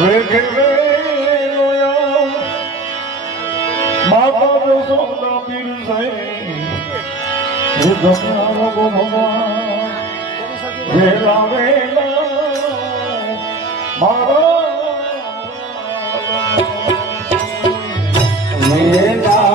વેગે વેલોયા માતા સોના પીર સાઈ ગમ્યા રગો ભગવાન વેલા વેલા મારા વેલા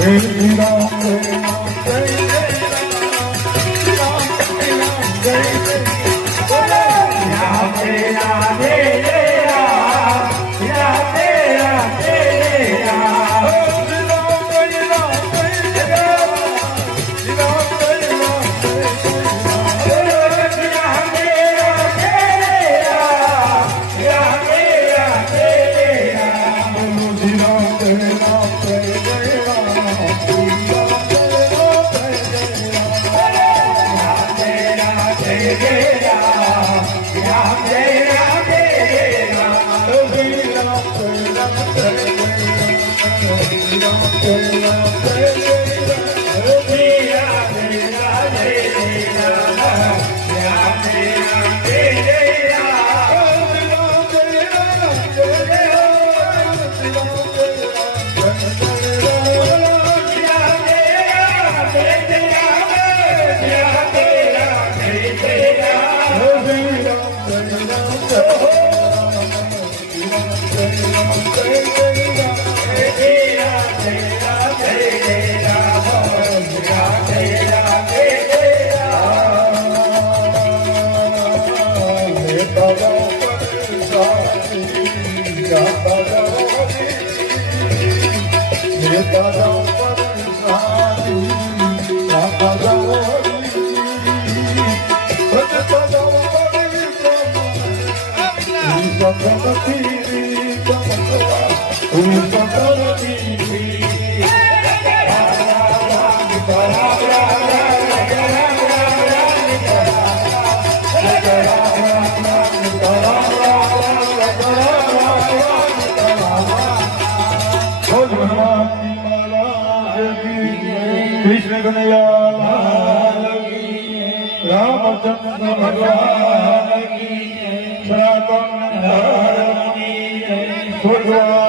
શ્રી રામ જય રામ જય જય રામ જય જય રાધે રાધે જય રામ રાધે રાધે જય રામ શ્રી રામ જય રામ જય જય રામ શ્રી રામ જય રામ જય જય રામ રાધે રાધે રાધે રાધે રામ શ્રી રામ જય રામ જય જય રામ શ્રી રામ જય રામ જય જય રામ રાધે રાધે જય રામ રામ જય રાધે રામ શ્રી રામ જય રામ જય જય રામ શ્રી રામ જય રામ જય જય રામ શ્રી રાધે રાધે રામ રાધે રાધે જય રામ શ્રી રામ જય રામ જય જય રામ શ્રી રામ જય રામ જય જય કૃષ્ણ કનૈયા રામચંદ્ર ભગવાન સનાતન ધર્મ